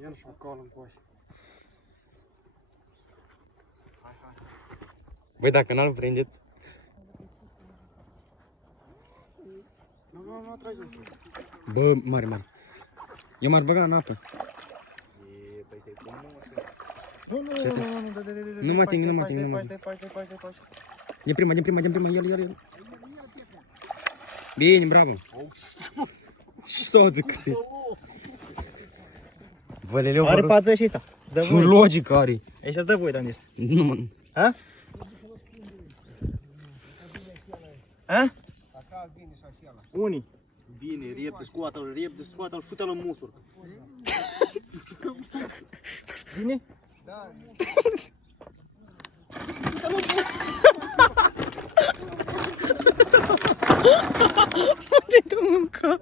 Ia-l și acolo încoace. Băi, dacă n-al prindeți. Nu, tragi în sus. Bă, mare. Eu m-aș băga în apă. Nu mă ating. Din prima, el. Bine, bravo. Și soță câte. Văleleu, Are față și ăsta. Dă și voi. logic are. Aici îți dă voi, dar ești. Nu, mă. Ha? Ha? Unii. Bine, repede, scoată-l, fute-l în musur. Bine? Da. Te-ai mâncat.